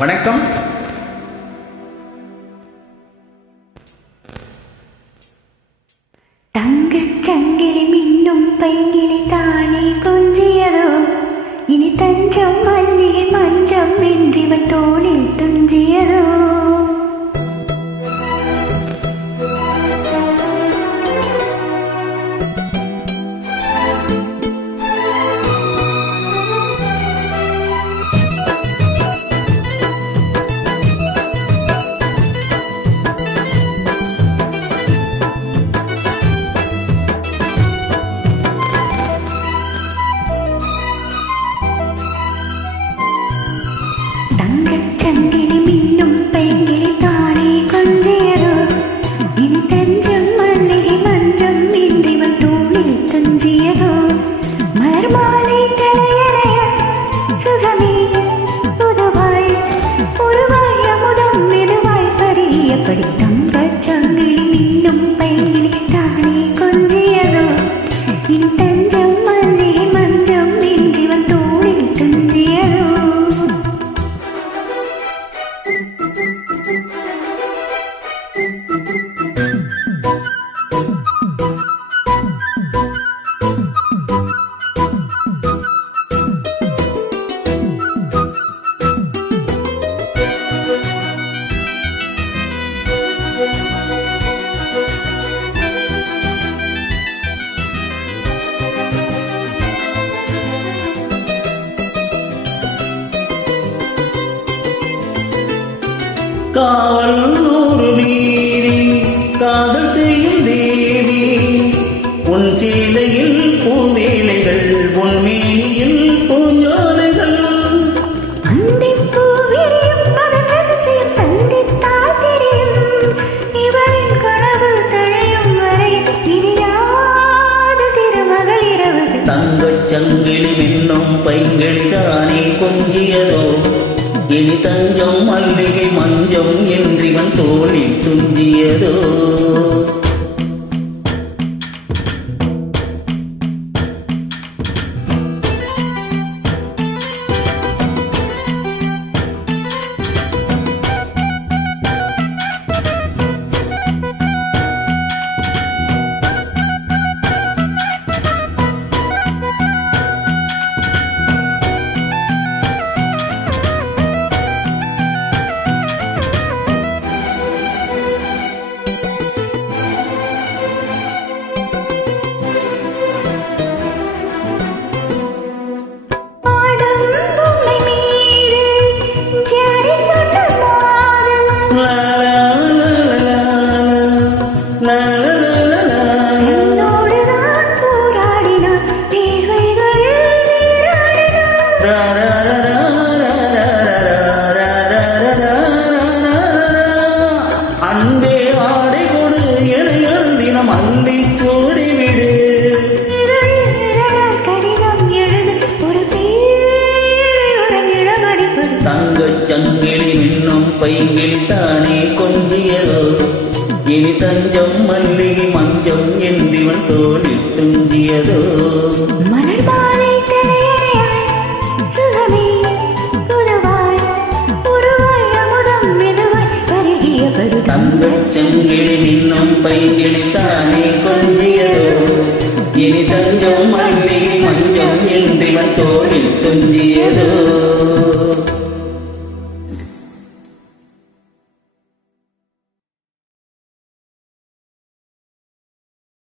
வணக்கம். தங்கச் சங்கிலி மின்னும் பைங்கிலி தானே கொஞ்சியதோ, இனி தஞ்சம் மல்லிகை மஞ்சம் வென்றிவன் தோளில் துஞ்சியதோ. தங்கச்சங்கிலி மின்னும் பைங்கிலி தானே கொஞ்சியதோ, இனி தஞ்சம் மல்லிகை மஞ்சம் இன்றிவன் தோளில் துஞ்சியதோ. மலர் மாலை தலையணைய சுகமே புதுவாய் உருவாய் அமுதம் மெதுவாய் பரியபடி. தங்கச்சங்கிலி மின்னும் பைங்கிலி தானே கொஞ்சியதோ, இனி தஞ்சம் மல்லிகை மஞ்சம் இன்றிவன் தோளில் துஞ்சியதோ. காவல் நூறு மீறி காதல் செய்யும் தேவி, உன் சீலையில் பூவேலைகள் பொன்மேனியில் பூஞ்சோலைகள். அந்திப்பூ விரியும் அதன் ரகசியம் சந்தித்தால் தெரியும், இவரின் கனவு தழையும் வரை இனியாத திருமகள் இரவுகள். தங்கச் சங்கிலி மின்னும் பைங்கிளி தானே கொஞ்சியதோ, இனி தஞ்சம் மல்லிகை மஞ்சம் என்றிவன் தோளில் துஞ்சியதோ. அன்பே ஆடை கொடு என எழுதினம் அள்ளி சூடிவிடு. தங்கச் சங்கிலி மின்னும் பைங்கிலி தானே கொஞ்சியதோ, இனி தஞ்சம் மல்லிகை மஞ்சம் என்றிவன் தோளில் துஞ்சியதோ. மலர் மாலை தலையணையாய் சுகமே புதுவாய் உருவாய் அமுதம் மெதுவாய் பருகிய பருதம். தங்கச் சங்கிலி மின்னும் பைங்கிலி